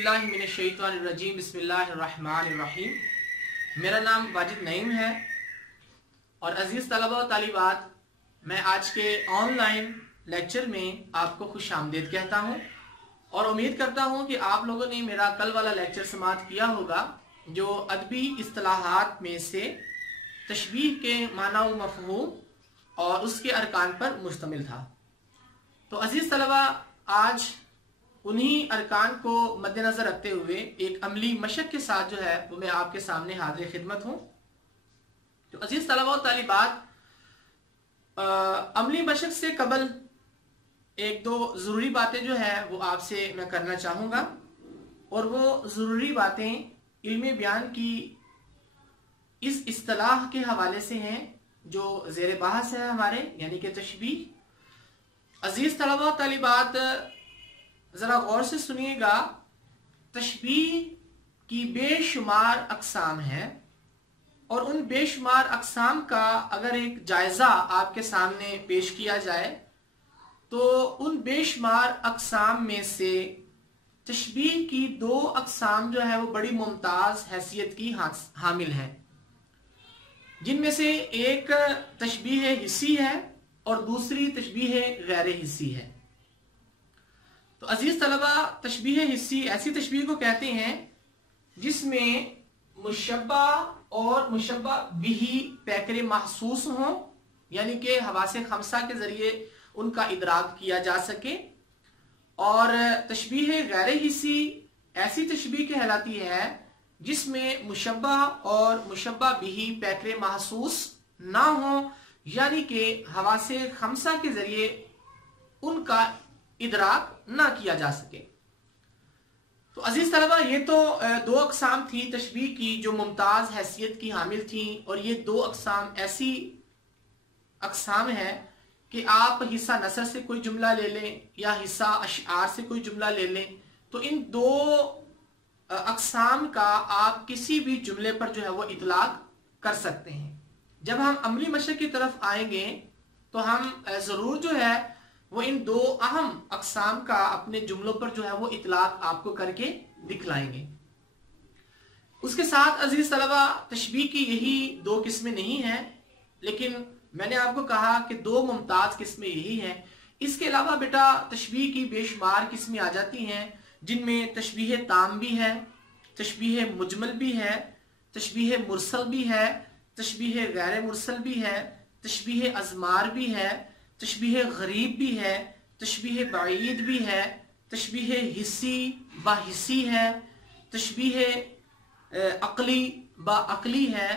औज़ुबिल्लाहिमिनश्शैतानिर्रजीम बिस्मिल्लाहिर्रहमानिर्रहीम। मेरा नाम वाजिद नईम है और अजीज़ तलबा व तालिबात, मैं आज के ऑनलाइन लेक्चर में आपको खुश आमदीद कहता हूँ और उम्मीद करता हूँ कि आप लोगों ने मेरा कल वाला लेक्चर समाअत किया होगा जो अदबी इस्तिलाहात में से तशबीह के माना व मफ़हूम और उसके अरकान पर मुश्तमिल था। तो अजीज़ तलबा, आज उन्हीं अरकान को मद्देनजर रखते हुए एक अमली मशक के साथ जो है वो मैं आपके सामने हाजिर खिदमत हूँ। तो अजीज तलबा और तालिबात, अमली मशक से कबल एक दो ज़रूरी बातें जो है वो आपसे मैं करना चाहूँगा और वो ज़रूरी बातें इल्म बयान की इस इस्तिलाह के हवाले से हैं जो ज़ेर बहस है हमारे, यानी कि तशबीह। अजीज तलबा और तालिबात, जरा गौर से सुनिएगा। तशबीह की बेशुमार अक़साम है और उन बेशुमार अक़साम का अगर एक जायजा आपके सामने पेश किया जाए तो उन बेशुमार अक़साम में से तशबीह की दो अक़साम जो है वो बड़ी मुमताज हैसियत की हामिल हैं, जिनमें से एक तशबीह हिस्सी है और दूसरी तशबीह गैर हिस्सी है। तो अजीज तलबा, तशबीह हिस्सी ऐसी तशबीह को कहते हैं जिसमें मुशब्बा और मुशब्बा बिही पैकरे महसूस हों, यानी कि हवासे खमसा के जरिए उनका इदराक किया जा सके। और तशबीह गैर हिस्सी ऐसी तशबीह कहलाती है जिसमें मुशब्बा और मुशब्बा बिही पैकरे महसूस ना हो, यानी कि हवासे खमसा के जरिए उनका इदराक ना किया जा सके। तो अजीज तलबा, ये तो दो अक़साम थी तशबीह की जो मुमताज हैसियत की हामिल थी और ये दो अक़साम ऐसी अक़साम है कि आप हिस्सा नसर से कोई जुमला ले लें या हिस्सा अशआर से कोई जुमला ले लें, तो इन दो अक़साम का आप किसी भी जुमले पर जो है वो इतलाक कर सकते हैं। जब हम अमली मशक की तरफ आएंगे तो हम ज़रूर जो है वो इन दो अहम अक़साम का अपने जुमलों पर जो है वो इतलाक आपको करके दिखलाएंगे। उसके साथ अजीज तलबा, तशबीह की यही दो किस्में नहीं हैं, लेकिन मैंने आपको कहा कि दो मुमताज किस्में यही हैं। इसके अलावा बेटा तशबीह की बेशुमार किस्में आ जाती हैं जिनमें तशबीह ताम भी है, तशबीह मुजमल भी है, तशबीह मुरसल भी है, तशबीह गैर मुरसल भी है, तशबीह अज़मार भी है, तशबीह गरीब भी है, तशबीह बाईद भी है, तशबीह हिस्सी बा हिस्सी है, तशबीह अक़ली बा अक़ली है,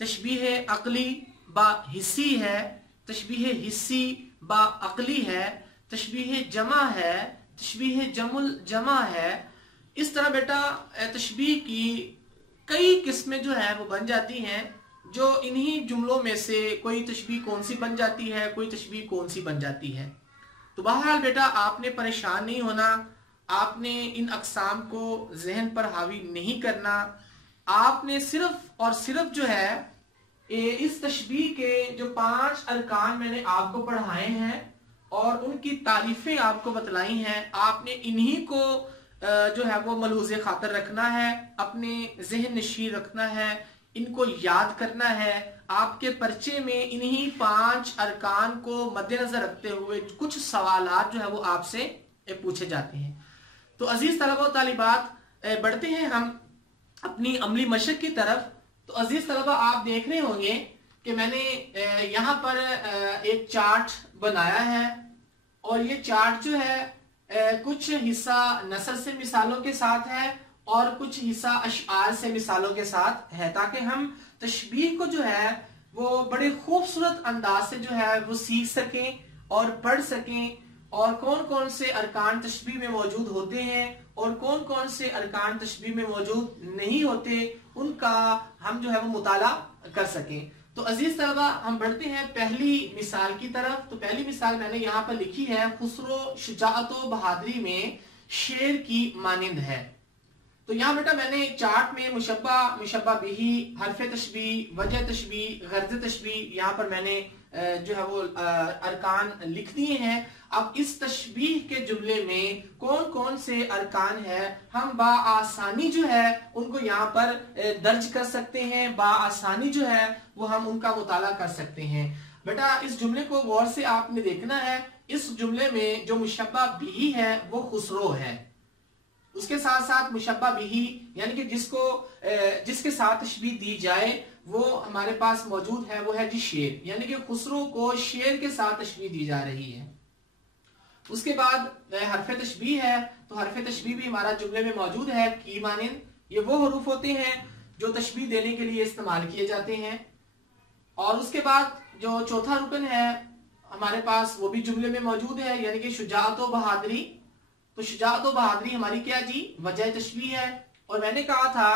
तशबीह अक़ली बा हिस्सी है, तशबीह हिस्सी बा अक़ली है, तशबीह जमा है, तशबीह जमुल जमा है। इस तरह बेटा तशबीह की कई किस्में जो है वो बन जाती हैं, जो इन्हीं जुमलों में से कोई तशबीह कौन सी बन जाती है, कोई तशबीह कौन सी बन जाती है। तो बहरहाल बेटा, आपने परेशान नहीं होना, आपने इन अक़साम को जहन पर हावी नहीं करना। आपने सिर्फ और सिर्फ जो है इस तशबीह के जो 5 अरकान मैंने आपको पढ़ाए हैं और उनकी तारीफें आपको बतलाई हैं, आपने इन्हीं को जो है वो मलहूज़े खातर रखना है, अपने जहन नशीर रखना है, इनको याद करना है। आपके पर्चे में इन्हीं 5 अरकान को मद्देनजर रखते हुए कुछ सवालात जो है वो आपसे पूछे जाते हैं। तो अजीज तलबा और तालिबात, बढ़ते हैं हम अपनी अमली मशक की तरफ। तो अजीज तलबा, आप देख रहे होंगे कि मैंने यहाँ पर एक चार्ट बनाया है और ये चार्ट जो है कुछ हिस्सा नसर से मिसालों के साथ है और कुछ हिस्सा अशआर से मिसालों के साथ है, ताकि हम तशबीह को जो है वो बड़े खूबसूरत अंदाज से जो है वो सीख सकें और पढ़ सकें, और कौन कौन से अरकान तशबीह में मौजूद होते हैं और कौन कौन से अरकान तशबीह में मौजूद नहीं होते, उनका हम जो है वो मुताला कर सकें। तो अजीज तलबा, हम बढ़ते हैं पहली मिसाल की तरफ। तो पहली मिसाल मैंने यहाँ पर लिखी है, खुसरो शुजाअतो बहादुरी में शेर की मानिंद है। तो यहाँ बेटा मैंने चार्ट में मुशब्बा, मुशब्बा बिही, हरफ तशबीह, वजह तशबीह, गर्ज तशबीह यहाँ पर मैंने जो है वो अरकान लिख दिए हैं। अब इस तशबीह के जुमले में कौन कौन से अरकान है हम बाआसानी जो है उनको यहाँ पर दर्ज कर सकते हैं, बाआसानी जो है वो हम उनका मुताला कर सकते हैं। बेटा इस जुमले को गौर से आपने देखना है। इस जुमले में जो मुशब्बा बिही है वो खुसरो है, उसके साथ साथ मुशब्बा बिही यानी कि जिसके साथ तशबीह दी जाए वो हमारे पास मौजूद है, वो है जी शेर, यानी कि खुसरो को शेर के साथ तशबीह दी जा रही है। उसके बाद हरफ तशबीह है, तो हरफ तशबीह भी हमारा जुमले में मौजूद है की मानिन। ये वो हरूफ होते हैं जो तशबीह देने के लिए इस्तेमाल किए जाते हैं। और उसके बाद जो चौथा रुकन है हमारे पास वो भी जुमले में मौजूद है, यानी कि शुजाअत व बहादुरी। तो शुजाअत व बहादुरी हमारी क्या जी वजह तशबीह है। और मैंने कहा था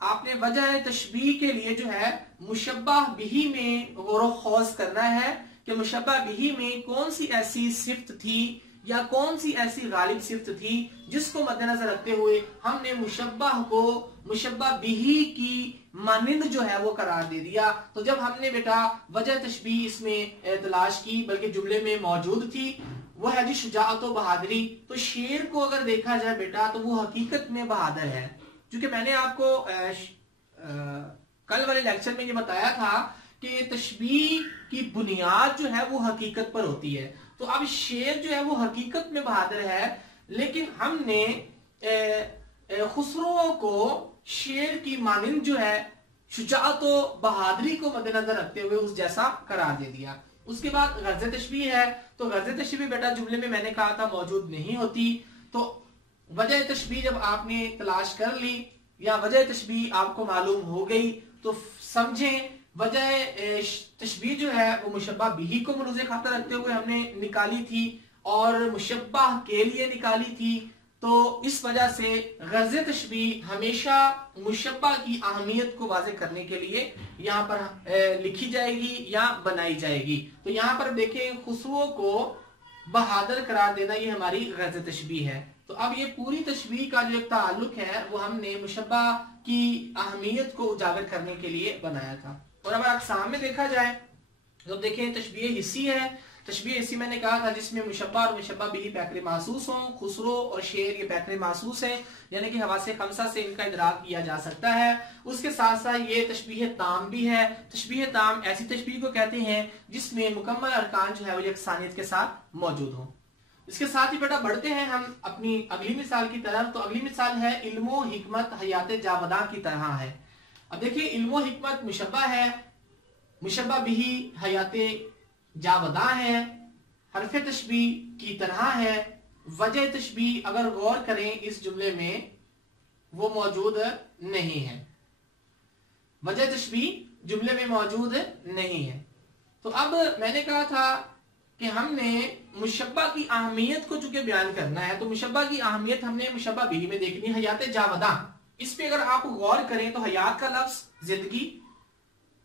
आपने वजह तशबीह के लिए जो है मुशब्बा बिही में गौर खौज करना है कि मुशब्बा बिही में कौन सी ऐसी सिफ्त थी या कौन सी ऐसी गालिब सिफ्त थी जिसको मद्देनजर रखते हुए हमने मुशब्बा को मुशब्बा बिही की मानिंद जो है वो करार दे दिया। तो जब हमने बेटा वजह तशबीह इसमें तलाश की बल्कि जुमले में मौजूद थी, वो है जी शुजाअत व बहादुरी। तो शेर को अगर देखा जाए बेटा तो वो हकीकत में बहादुर है, क्योंकि मैंने आपको कल वाले लेक्चर में ये बताया था कि तशबीह की बुनियाद जो है वो हकीकत पर होती है। तो अब शेर जो है वो हकीकत में बहादुर है, लेकिन हमने खुसरो को शेर की मानिंद जो है शुजाअत व बहादुरी को मद्देनजर रखते हुए उस जैसा करार दे दिया। उसके बाद गर्ज तशबीह है, तो गर्ज तशबीह बेटा जुमले में मैंने कहा था मौजूद नहीं होती। तो वजह तशबीह जब आपने तलाश कर ली या वजह तशबीह आपको मालूम हो गई तो समझें वजह तशबीह जो है वो मुशब्बा बिही को मरूज़ खातर रखते हुए हमने निकाली थी और मुशब्बा के लिए निकाली थी। तो इस वजह से गर्ज तशबीह हमेशा मुशब्बा की अहमियत को वाज़े करने के लिए यहाँ पर लिखी जाएगी या बनाई जाएगी। तो यहाँ पर देखें खुसरो को बहादुर करार देना ये हमारी गर्ज तशबीह है। तो अब ये पूरी तशबीह का जो एक ताल्लुक है वो हमने मुशब्बा की अहमियत को उजागर करने के लिए बनाया था। और अब अक़साम में देखा जाए तो देखें तशबीह हिस्सी है। तशबीह हिस्सी मैंने कहा था जिसमें मुशब्बा और मुशब्बा बिही पैकरे महसूस हों। खुसरो और शेर ये पैकरे महसूस है, यानी कि हवासे खमसा से इनका इदराक किया जा सकता है। उसके साथ साथ ये तशबीह ताम भी है। तशबीह ताम ऐसी तशबीह को कहते हैं जिसमें मुकम्मल अरकान जो है वो यकसानियत के साथ मौजूद हो। इसके साथ ही बेटा बढ़ते हैं हम अपनी अगली मिसाल की तरफ। तो अगली मिसाल है इल्मो हिकमत हयात जावदा की तरह है। अब देखिए इल्मो हिकमत मुशब्बा है, मुशब्बा बिही हयात जावदा है, हरफ तशबीह की तरह है। वजह तशबीह अगर गौर करें इस जुमले में वो मौजूद नहीं है, वजह तशबीह जुमले में मौजूद नहीं है। तो अब मैंने कहा था कि हमने मुशब्बा की अहमियत को चूंकि बयान करना है, तो मुशब्बा की अहमियत हमने मुशब्बा बिही में देखनी है। हयात जावदा, इस पे अगर आप गौर करें तो हयात का लफ्ज जिंदगी,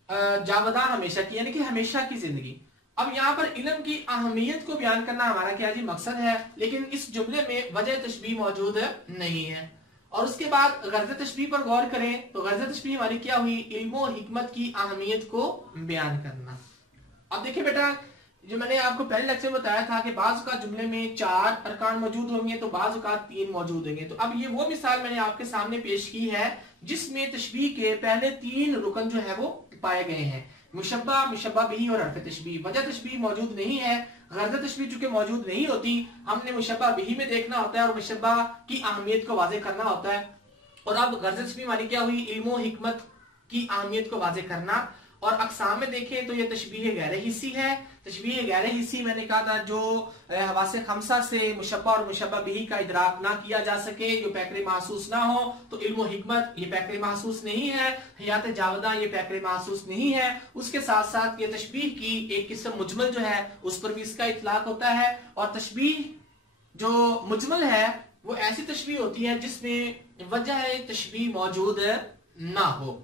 जावदा हमेशा की, यानी कि हमेशा की जिंदगी। अब यहाँ पर इल्म की अहमियत को बयान करना हमारा क्या जी मकसद है, लेकिन इस जुमले में वजह तशबीह मौजूद नहीं है। और उसके बाद गर्ज तशबीह पर गौर करें तो गर्ज तशबीह हमारी क्या हुई, इल्म और हिकमत की अहमियत को बयान करना। अब देखिए बेटा जो मैंने आपको पहले लेक्चर में बताया था कि बाज़ औक़ात जुमले में 4 अरकान मौजूद होंगे तो बाज़ औक़ात 3 मौजूद होंगे। तो अब ये वो मिसाल मैंने आपके सामने पेश की है जिसमें तशबीह के पहले 3 रुकन जो है वो पाए गए हैं, मुशब्बा, मुशब्बा बिही और हरफ तशबीह। वजह तशबीह मौजूद नहीं है। गर्ज तशबीह चूंकि मौजूद नहीं होती, हमने मुशब्बा बिही में देखना होता है और मुशब्बा की अहमियत को वाज़े करना होता है। और अब गर्ज तशबीह हमारी क्या हुई, इल्म और हिकमत की अहमियत को वाज़े करना। और अक़साम में देखें तो ये तशबीह गैर हिस्सी है। तशबीह गैर हिस्सी मैंने कहा था जो हवासे खमसा से मुशब्बा और मुशब्बा बिही का इदराक ना किया जा सके, जो पैकरे महसूस ना हो। तो इल्म हिकमत ये पैकरे महसूस नहीं है, हयात जावदा ये पैकरे महसूस नहीं है। उसके साथ साथ ये तशबीह की एक किस्म मुजमल जो है उस पर भी इसका इतलाक होता है। और तशबीह जो मुजमल है वो ऐसी तशबीह होती है जिसमें वजह तशबीह मौजूद ना हो।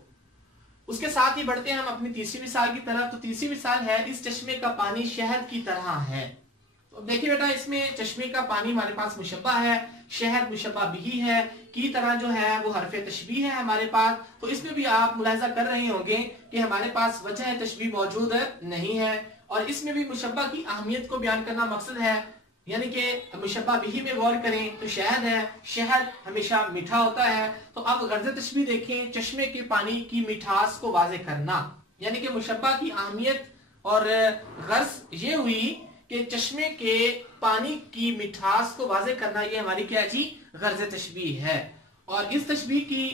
उसके साथ ही बढ़ते हैं हम अपनी तीसरी मिसाल की तरफ। तो तीसरी मिसाल है इस चश्मे का पानी शहद की तरह है। तो देखिए बेटा इसमें चश्मे का पानी हमारे पास मुशब्बा है, शहद मुशब्बा बिही है की तरह जो है वो हरफ तशबीह है हमारे पास। तो इसमें भी आप मुलाहिजा कर रहे होंगे कि हमारे पास वजह तशबीह मौजूद नहीं है, और इसमें भी मुशब्बा की अहमियत को बयान करना मकसद है। यानी कि मुशब्बा बिही में गौर करें तो शहद है, शहद हमेशा मीठा होता है। तो अब गर्ज तशबीह देखें, चश्मे के पानी की मिठास को वाज़े करना, यानी कि मुशब्बा की अहमियत और गर्ज ये हुई कि चश्मे के पानी की मिठास को वाज़े करना, ये हमारी क्या जी गर्ज तशबीह है। और इस तशबीह की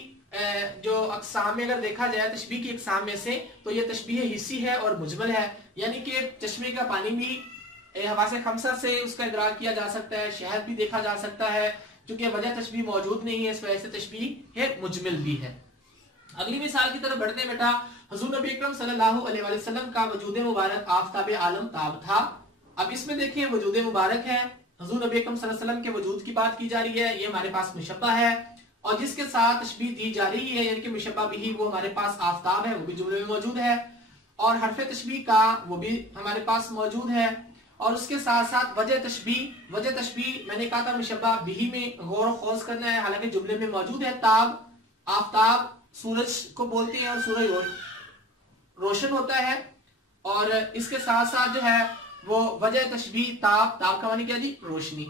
जो अक़साम में अगर देखा जाए तशबीह की अक़साम में से, तो ये तशबीह हिस्सी है और मुजमल है। यानी कि चश्मे का पानी भी हवासे खमसा से उसका इदराक किया जा सकता है, शहद भी देखा जा सकता है, क्योंकि वजह तशबीह मौजूद नहीं है, इस वजह से तशबीह है मुजमल भी है। अगली मिसाल की तरफ बढ़ते हैं बेटा। हुजूर नबी अकरम सल्लल्लाहु अलैहि वसल्लम का वजूद मुबारक आफताब आलम ताब था। अब इसमें देखिए वजूद मुबारक है, हुजूर नबी अकरम सल्लल्लाहु अलैहि वसल्लम के वजूद की बात की जा रही है, ये हमारे पास मुशब्बा है, और जिसके साथ तशबीह दी जा रही है यानी कि मुशब्बा बिही वो हमारे पास आफताब है, वो भी जुमले में मौजूद है, और हरफ तशबीह का वो भी हमारे पास मौजूद है। और उसके साथ साथ वजह तशबीह मैंने कहा था मुशब्बा बिही में गौर खौज करना है, हालांकि जुमले में मौजूद है। ताब, आफताब सूरज को बोलते हैं और सूरज रोशन होता है, और इसके साथ साथ जो है वो वजह तशबीह ताब का मानी क्या जी रोशनी।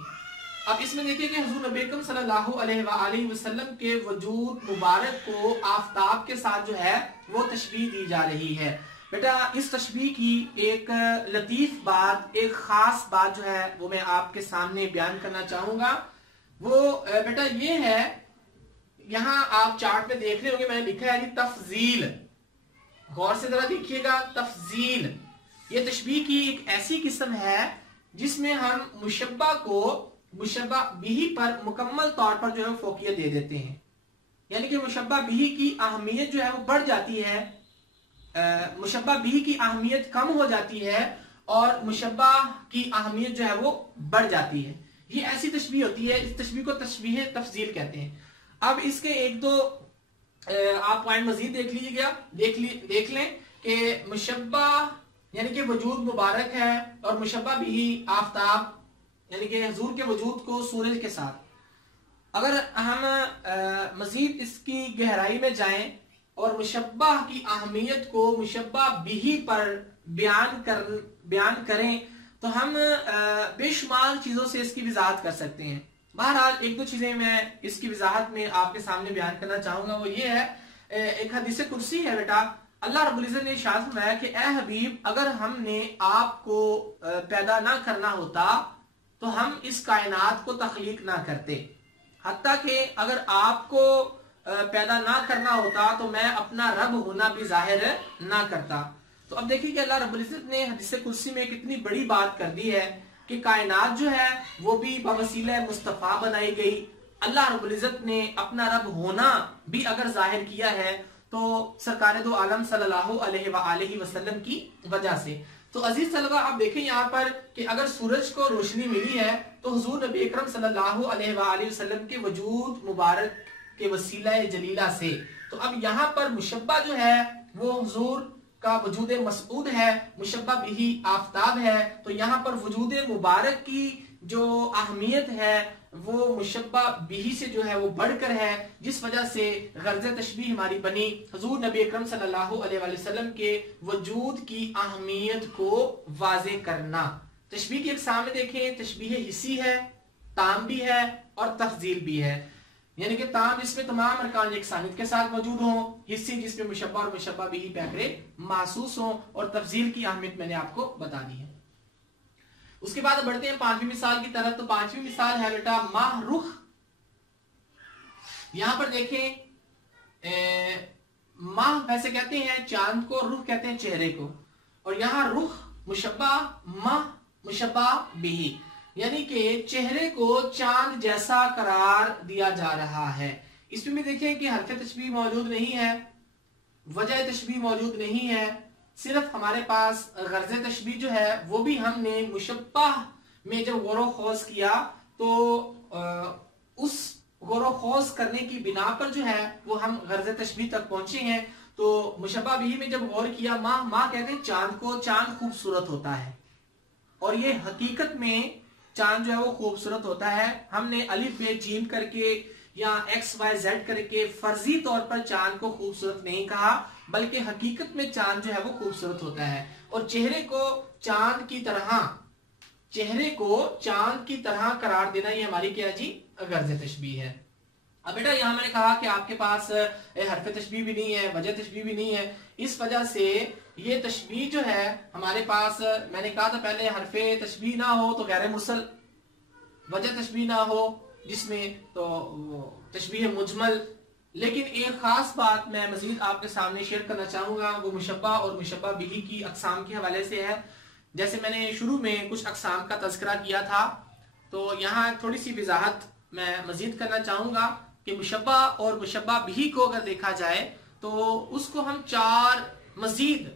अब इसमें देखिए कि हुजूर नबी अकरम सल्लल्लाहु अलैहि वसल्लम के वजूद मुबारक को आफताब के साथ जो है वो तशबीह दी जा रही है। बेटा इस तशबीह की एक लतीफ बात, एक खास बात जो है वो मैं आपके सामने बयान करना चाहूंगा। वो बेटा ये है, यहाँ आप चार्ट में देख रहे होंगे मैंने लिखा है तफजील, गौर से जरा देखिएगा। तफजील ये तशबीह की एक ऐसी किस्म है जिसमें हम मुशब्बा को मुशब्बा बिही पर मुकम्मल तौर पर जो है फोकियत दे देते हैं, यानी कि मुशब्बा बिही की अहमियत जो है वो बढ़ जाती है, मुशब्बा बिही की अहमियत कम हो जाती है और मुशब्बा की अहमियत जो है वो बढ़ जाती है। ये ऐसी तशबीह होती है, इस तशबीह को तशबीह तफजील कहते हैं। अब इसके एक दो आप पॉइंट मजीद देख लीजिएगा, देख लें कि मुशब्बा यानी कि वजूद मुबारक है और मुशब्बा बिही आफताब यानी कि हुजूर के वजूद को सूरज के साथ। अगर हम मजीद इसकी गहराई में जाएं और मुशब्बा की अहमियत को मुशब्बा बिही पर बयान करें तो हम बेशुमार चीजों से इसकी वजाहत कर सकते हैं। बहरहाल एक दो चीजें मैं इसकी वजाहत में आपके सामने बयान करना चाहूंगा, वो ये है, एक हदीस कुर्सी है बेटा, अल्लाह रब्बुल इज्जत ने इरशाद फरमाया कि ए हबीब अगर हमने आपको पैदा ना करना होता तो हम इस कायनात को तख्लीक ना करते, हत्ता कि अगर आपको पैदा ना करना होता तो मैं अपना रब होना भी जाहिर ना करता। तो अब देखिए कि अल्लाह रब्बुल इज्जत ने हदीस कुर्सी में कितनी बड़ी बात कर दी है कि कायनात जो है वो भी बवसीला मुस्तफा बनाई गई। अल्लाह रब्बुल इज्जत ने अपना रब होना भी अगर जाहिर किया है तो सरकार दो आलम सल्लल्लाहु अलैहि वसल्लम की वजह से। तो अजीज तलबा आप देखें यहाँ पर कि अगर सूरज को रोशनी मिली है तो हुजूर नबी अकरम सल्लल्लाहु अलैहि वसल्लम के वजूद मुबारक के वसीला जलीला से। तो अब यहाँ पर मुशब्बा जो है वो हुजूर का वजूद मसऊद है, मुशब्बा बिही आफताब है। तो यहाँ पर वजूद मुबारक की जो अहमियत है वो मुशब्बा बिही से जो है वो बढ़कर है, जिस वजह से गर्ज तशबीह हमारी बनी हुजूर नबी अकरम सल्लल्लाहु अलैहि वसल्लम के वजूद की अहमियत को वाज़े करना। तशबीह की अक़साम में देखें, तशबीह हिस्सी है, ताम भी है और तफजील भी है। यानी कि ताम जिसमें तमाम अरकान यकसानियत के साथ मौजूद हो, हिस्सी जिसमें मुशब्बा और मुशब्बा बिही पैकरे महसूस हो, और तफजील की अहमियत मैंने आपको बता दी है। उसके बाद बढ़ते हैं पांचवी मिसाल की तरफ। तो पांचवी मिसाल है बेटा माह रुख। यहां पर देखें माह वैसे कहते हैं चांद को, रुख कहते हैं चेहरे को, और यहां रुख मुशब्बा, माह मुशब्बा बिही, यानी कि चेहरे को चांद जैसा करार दिया जा रहा है। इसमें भी देखें कि हरफ तशबीह मौजूद नहीं है, वजह तशबीह मौजूद नहीं है, सिर्फ हमारे पास गर्ज तशबीह जो है वो भी हमने मुशब्बा में जब गौर खौज किया तो उस गौर खौज करने की बिना पर जो है वो हम गर्ज तशबीह तक पहुंचे हैं। तो मुशब्बा बिही में जब गौर किया, माह कहते हैं चांद को, चांद खूबसूरत होता है, और ये हकीकत में चांद जो है वो खूबसूरत होता है। हमने अलिफ बे जीम करके या XYZ करके फर्जी तौर पर चांद को खूबसूरत नहीं कहा, बल्कि हकीकत में चांद जो है वो खूबसूरत होता है। और चेहरे को चांद की तरह करार देना ये हमारी क्या जी गर्ज तशबीह है। अब बेटा यहाँ मैंने कहा कि आपके पास हरफ तशबीह भी नहीं है, वजह तशबीह भी नहीं है। इस वजह से ये तशबीह जो है हमारे पास, मैंने कहा था पहले, हरफ तशबीह ना हो तो गैर मुरसल, वजह तशबीह ना हो जिसमें तो तशबीह मुजमल। लेकिन एक खास बात मैं मजीद आपके सामने शेयर करना चाहूंगा, वो मुशब्बा और मुशब्बा बिही की अकसाम के हवाले से है। जैसे मैंने शुरू में कुछ अकसाम का तज़किरा किया था, तो यहाँ थोड़ी सी वजाहत मैं मजीद करना चाहूंगा कि मुशब्बा और मुशब्बा बिही को अगर देखा जाए तो उसको हम 4 मजीद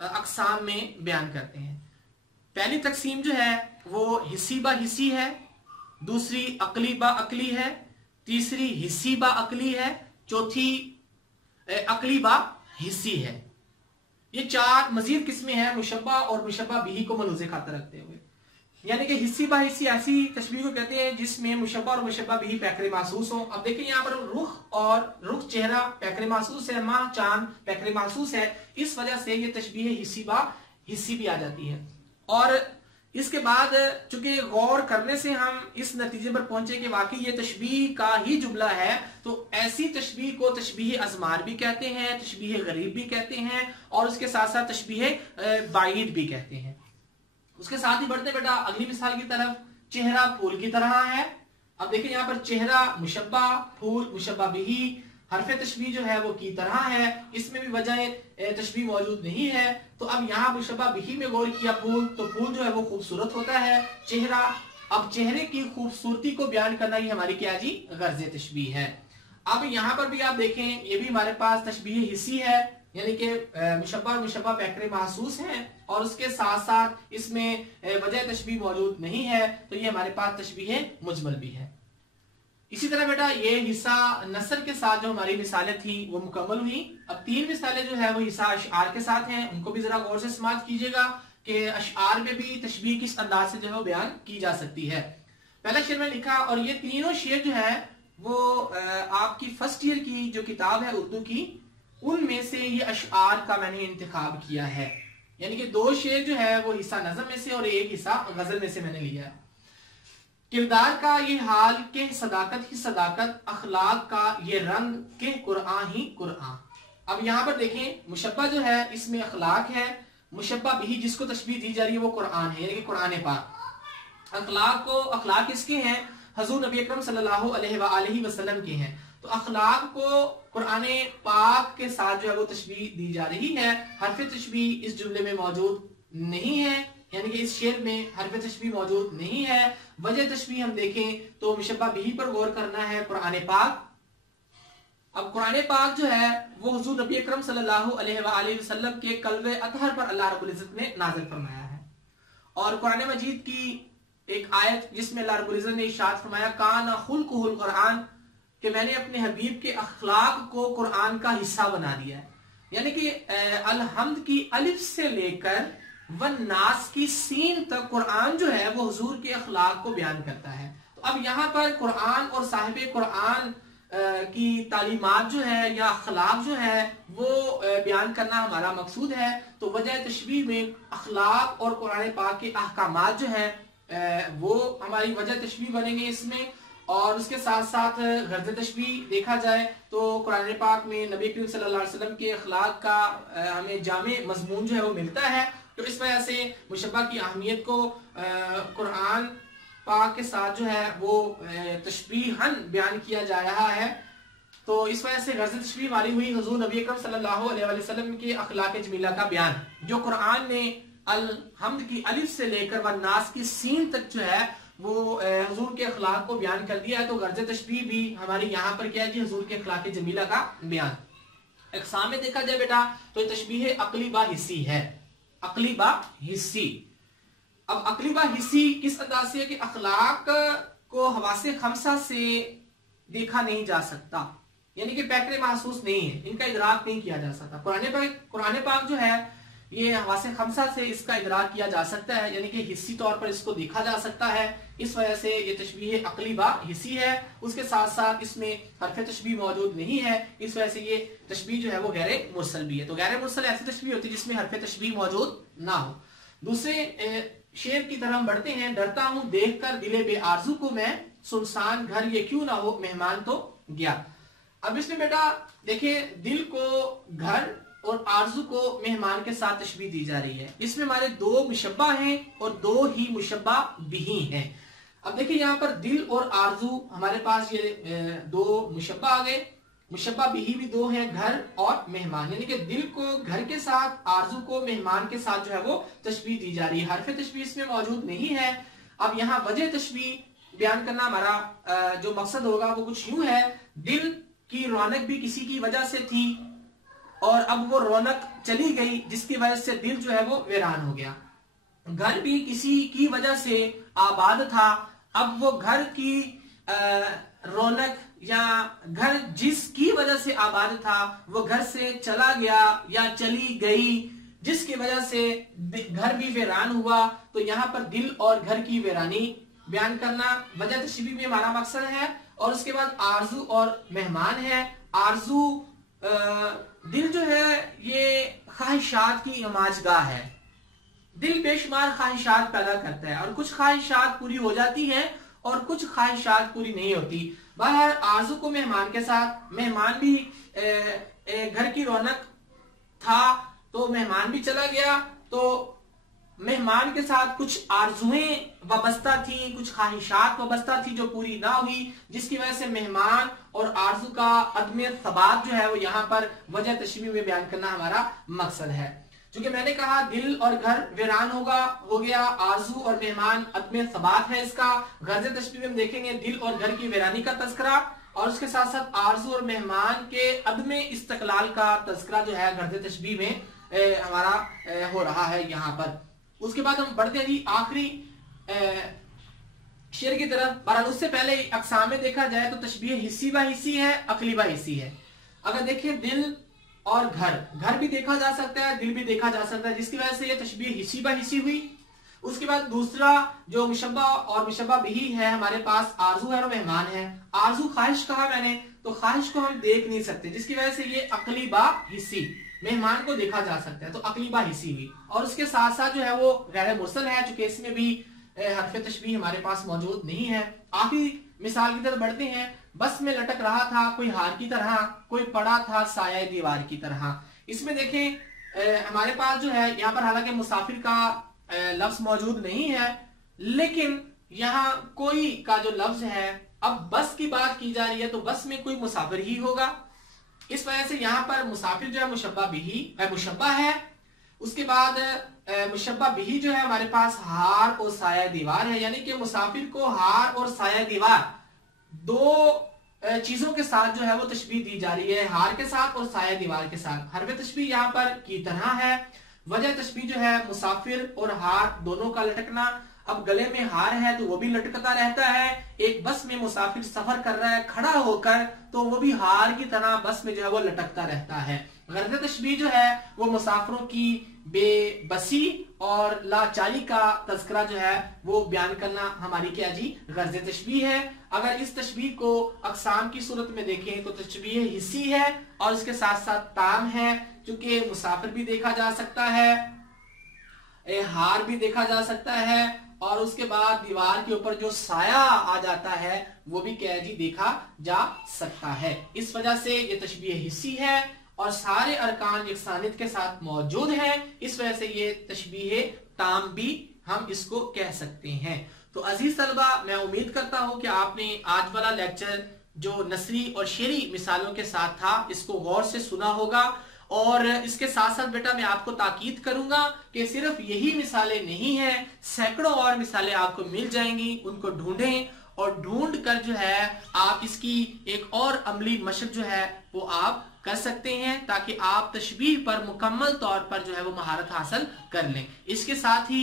अकसाम में बयान करते हैं। पहली तकसीम जो है वो हिस्सी बा हिस्सी है, दूसरी अकली बा अकली है, तीसरी हिस्सी बा अकली है, चौथी अकली बा हिस्सी है। ये 4 मजीद किस्में हैं मुशब्बा और मुशब्बा बिही को मलूज़े खातर रखते हुए। यानी कि हिस्सी बा हिस्सी ऐसी तशबीह को कहते हैं जिसमें मुशब्बा और मुशब्बा बिही पैकरे महसूस हो। अब देखिए यहाँ पर रुख चेहरा पैकरे महसूस है, माह चांद पैकरे महसूस है, इस वजह से ये तशबीह हिस्सी बा हिस्सी भी आ जाती है। और इसके बाद चूंकि गौर करने से हम इस नतीजे पर पहुंचे कि वाकई ये तशबीह का ही जुमला है, तो ऐसी तशबीह को तशबीह अज़मार भी कहते हैं, तशबीह गरीब भी कहते हैं, और उसके साथ साथ तशबीह बाईद भी कहते हैं। उसके साथ ही बढ़ते बेटा अगली मिसाल की तरफ, चेहरा फूल की तरह है। अब देखिए यहाँ पर चेहरा मुशब्बा, फूल मुशब्बा बिही, हरफ तशबीह जो है वो की तरह है, इसमें भी वजह तशबीह मौजूद नहीं है। तो अब यहाँ मुशब्बा बिही में गौर किया फूल, तो फूल जो है वो खूबसूरत होता है। चेहरा, अब चेहरे की खूबसूरती को बयान करना ही हमारी क्या जी गर्ज तशबीह है। अब यहाँ पर भी आप देखें, ये भी हमारे पास तशबीह हिस्सी है, यानी कि मुशब्बा और मुशब्बा पैकरे महसूस हैं, और उसके साथ साथ इसमें वजह तशबीह मौजूद नहीं है, तो ये हमारे पास तशबीह मुजमल भी है। इसी तरह बेटा ये हिस्सा नसर के साथ जो हमारी मिसालें थी वो मुकम्मल हुई। अब 3 मिसालें जो है वो हिस्सा अशआर के साथ हैं, उनको भी जरा गौर से समाअत कीजिएगा कि अशआर में भी तशबीह किस अंदाज से जो है वो बयान की जा सकती है। पहला शेर में लिखा, और ये तीनों शेर जो है वो आपकी फर्स्ट ईयर की जो किताब है उर्दू की, उनमें से ये अशआर का मैंने इंतखाब किया है। यानी कि 2 शेर जो है वो हिस्सा नज़म में से और एक हिस्सा गजल में से मैंने लिया है। किरदार का ये हाल के सदाकत ही सदाकत, अखलाक का ये रंग के कुरान ही कुरान। अब यहाँ पर देखें, मुशब्बा जो है इसमें अखलाक है, मुशब्बा बिही जिसको तशबीह दी जा रही है वो कुरान है, यानी कि कुरान पाक। अखलाक किसके हैं? हजूर नबी अकरम सल्लल्लाहु अलैहि वसल्लम के हैं। तो अखलाक को कुरान पाक के साथ जो है वो तशबीह दी जा रही है। हरफ तशबीह इस जुमले में मौजूद नहीं है, यानी कि इस शेर में हरफ तशबीह मौजूद नहीं है। वजह तशबीह हम देखें तो मुशब्बा बिही पर गौर करना है, कुरान पाक। अब कुरान पाक जो है वो हुजूर नबी अकरम सल्लल्लाहु अलैहि वसल्लम के कल्बे अतहर पर अल्लाह रब्बुल इज्जत ने नाज़िल फरमाया है। और कुरान मजीद की एक आयत जिसमें अल्लाह रब्बुल इज्जत ने इरशाद फरमाया, काना खुल्कुहुल कुरान, कि मैंने अपने हबीब के अखलाक को कुरान का हिस्सा बना दिया है। यानी कि अलहम्द की अलिफ से लेकर वन्नास की सीन तक कुरान जो है वो हुजूर के अखलाक को बयान करता है। तो अब यहाँ पर कुरान और साहिब कुरान की तालीमात जो है या अखलाक जो है वो बयान करना हमारा मकसूद है। तो वजह तशबीह में अखलाक और कुरान पाक के अहकामात जो है वो हमारी वजह तशबीह बनेंगे इसमें। और उसके साथ साथ गर्ज तशबीह देखा जाए तो कुरान पाक में नबी करीम सल्लल्लाहु अलैहि वसल्लम के अखलाक का हमें जामे मजमून जो है वो मिलता है। तो इस वजह से मुशब्बा की अहमियत को कुरान पाक के साथ जो है वो तशबीहन बयान किया जा रहा है। तो इस वजह से गर्ज तशबीह वाली हुई हुजूर नबी अकरम सल्लल्लाहु अलैहि वसल्लम के अखलाक जमीला का बयान, जो कुरान ने अल-हम्द की अलिफ से लेकर व नास की सीन तक जो है वो हुजूर के अखलाक को बयान कर दिया है। तो गर्ज तशबीह भी हमारी यहाँ पर क्या है जी, हुजूर के अखलाक जमीला का बयान। इक़साम में देखा जाए बेटा तो तशबीह अकली बा हिस्सी है, अकली बा हिस्सी। अब अकली बा हिस्सी किस अंदाज से है कि अखलाक को हवासे खमसा से देखा नहीं जा सकता, यानी कि पैकरे महसूस नहीं है, इनका इदराक नहीं किया जा सकता। कुरान पाक जो है ये हवासे खमसा से इसका इदराक किया जा सकता है, यानी कि हिस्सी तौर पर इसको देखा जा सकता है। इस वजह से ये तशबीह अकली बा हिस्सी है। उसके साथ साथ इसमें हरफ तशबीह मौजूद नहीं है, इस वजह से ये तशबीह जो है वो गैर मुरसल भी है। तो गैर मुरसल ऐसी तशबीह होती है जिसमें हरफ तशबीह मौजूद ना हो। दूसरे शेर की तरफ बढ़ते हैं। डरता हूं देखकर दिले बेआरज़ू को मैं, सुनसान घर ये क्यों ना हो मेहमान तो गया। अब इसमें बेटा देखिए, दिल को घर और आरजू को मेहमान के साथ तशबीह दी जा रही है। इसमें हमारे दो मुशब्बा हैं और दो ही मुशब्बा बिही हैं। अब देखिए यहाँ पर दिल और आरजू हमारे पास ये दो मुशब्बा आ गए, मुशब्बा बिही भी दो हैं, घर और मेहमान, यानी कि दिल को घर के साथ, आरजू को मेहमान के साथ जो है वो तशबीह दी जा रही है। हरफ तशबीह इसमें मौजूद नहीं है। अब यहाँ वजह तशबीह बयान करना हमारा जो मकसद होगा वो कुछ यूं है, दिल की रौनक भी किसी की वजह से थी और अब वो रौनक चली गई जिसकी वजह से दिल जो है वो वीरान हो गया। घर भी किसी की वजह से आबाद था, अब वो घर की रौनक या घर जिसकी वजह से आबाद था वो घर से चला गया या चली गई जिसकी वजह से घर भी वीरान हुआ। तो यहाँ पर दिल और घर की वीरानी बयान करना वजह तशबीह में हमारा मकसद है। और उसके बाद आरजू और मेहमान है। आरजू दिल जो है ये ख्वाहिशात की इमाजगाह है। दिल बेशुमार ख्वाहिशात पैदा करता है और कुछ ख्वाहिशात पूरी हो जाती हैं और कुछ ख्वाहिशात पूरी नहीं होती। बाहर आरजू को मेहमान के साथ, मेहमान भी घर की रौनक था तो मेहमान भी चला गया, तो मेहमान के साथ कुछ आरजुएं वाबस्ता थी, कुछ ख्वाहिशात वाबस्ता थी जो पूरी ना हुई, जिसकी वजह से मेहमान और आरजू का अदम सबात जो है वो यहाँ पर वजह तशबीह में बयान करना हमारा मकसद है। क्योंकि मैंने कहा दिल और घर वीरान हो गया, आरजू और मेहमान अदम सबात है इसका। गर्ज तशबीह में हम देखेंगे दिल और घर की वीरानी का तस्करा और उसके साथ साथ आरजू और मेहमान के अदम इस्तकलाल का तस्करा जो है गर्ज तशबीह में हमारा हो रहा है यहाँ पर। उसके बाद हम बढ़ते हैं जी आखिरी शेर की तरफ। बहरहाल उससे पहले अकसाम में देखा जाए तो तशबीह हिस्सी बा हिस्सी है, अकली बा हिस्सी है। अगर देखें दिल और घर भी देखा जा सकता है, दिल भी देखा जा सकता है, जिसकी वजह से ये तशबीह हिस्सी बा हिस्सी हुई। उसके बाद दूसरा जो मुशब्बा और मुशब्बा बिही है हमारे पास आरजू है और मेहमान है। आरजू ख्वाहिश कहा मैंने, तो ख्वाहिश को हम देख नहीं सकते जिसकी वजह से ये अकली बा हिस्सी, मेहमान को देखा जा सकता है तो अकली बा हिस्सी हुई। और उसके साथ साथ जो है वो गैर मुरसल है, चूंकि इसमें भी हरफ तशबीह हमारे पास मौजूद नहीं है। आखिरी मिसाल की तरफ बढ़ते हैं। बस में लटक रहा था कोई हार की तरह, कोई पड़ा था साया दीवार की तरह। इसमें देखें हमारे पास जो है यहाँ पर हालांकि मुसाफिर का लफ्ज मौजूद नहीं है, लेकिन यहाँ कोई का जो लफ्ज है, अब बस की बात की जा रही है तो बस में कोई मुसाफिर ही होगा। इस वजह से यहाँ पर मुसाफिर जो है मुशब्बा बिही मुशब्बा है। उसके बाद मुशब्बा बिही जो है हमारे पास हार और साया दीवार है, यानी कि मुसाफिर को हार और साया दीवार दो चीजों के साथ जो है वो तशबीह दी जा रही है, हार के साथ और साया दीवार के साथ। हरफ तशबीह यहाँ पर की तरह है। वजह तशबीह जो है मुसाफिर और हार दोनों का लटकना। अब गले में हार है तो वो भी लटकता रहता है। एक बस में मुसाफिर सफर कर रहा है खड़ा होकर तो वो भी हार की तरह बस में जो है वो लटकता रहता है। गर्ज तशबीह जो है वो मुसाफिरों की बेबसी और लाचारी का तस्करा जो है वो बयान करना हमारी क्या जी गर्ज तशबीह है। अगर इस तशबीह को अकसाम की सूरत में देखें तो तशबीह हिस्सी है और इसके साथ साथ ताम है, क्योंकि मुसाफिर भी देखा जा सकता है, हार भी देखा जा सकता है और उसके बाद दीवार के ऊपर जो साया आ जाता है वो भी क्या जी देखा जा सकता है। इस वजह से ये तशबीह हिस्सी है और सारे अरकान यकसानियत के साथ मौजूद है। इस वजह से ये तशबीह ताम भी हम इसको कह सकते हैं। तो अजीज तलबा, मैं उम्मीद करता हूं कि आपने आज वाला लेक्चर जो नसरी और शेरी मिसालों के साथ था इसको गौर से सुना होगा। और इसके साथ साथ बेटा मैं आपको ताकीद करूंगा कि सिर्फ यही मिसालें नहीं है, सैकड़ों और मिसालें आपको मिल जाएंगी। उनको ढूंढें और ढूंढ कर जो है आप इसकी एक और अमली मशक जो है वो आप कर सकते हैं, ताकि आप तशबीह पर मुकम्मल तौर पर जो है वो महारत हासिल कर लें। इसके साथ ही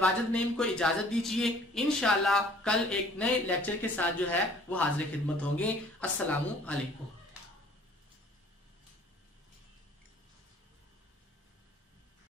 वाजिद नईम को इजाजत दीजिए। इंशाअल्लाह कल एक नए लेक्चर के साथ जो है वो हाजिर खिदमत होंगे। अस्सलामु अलैकुम।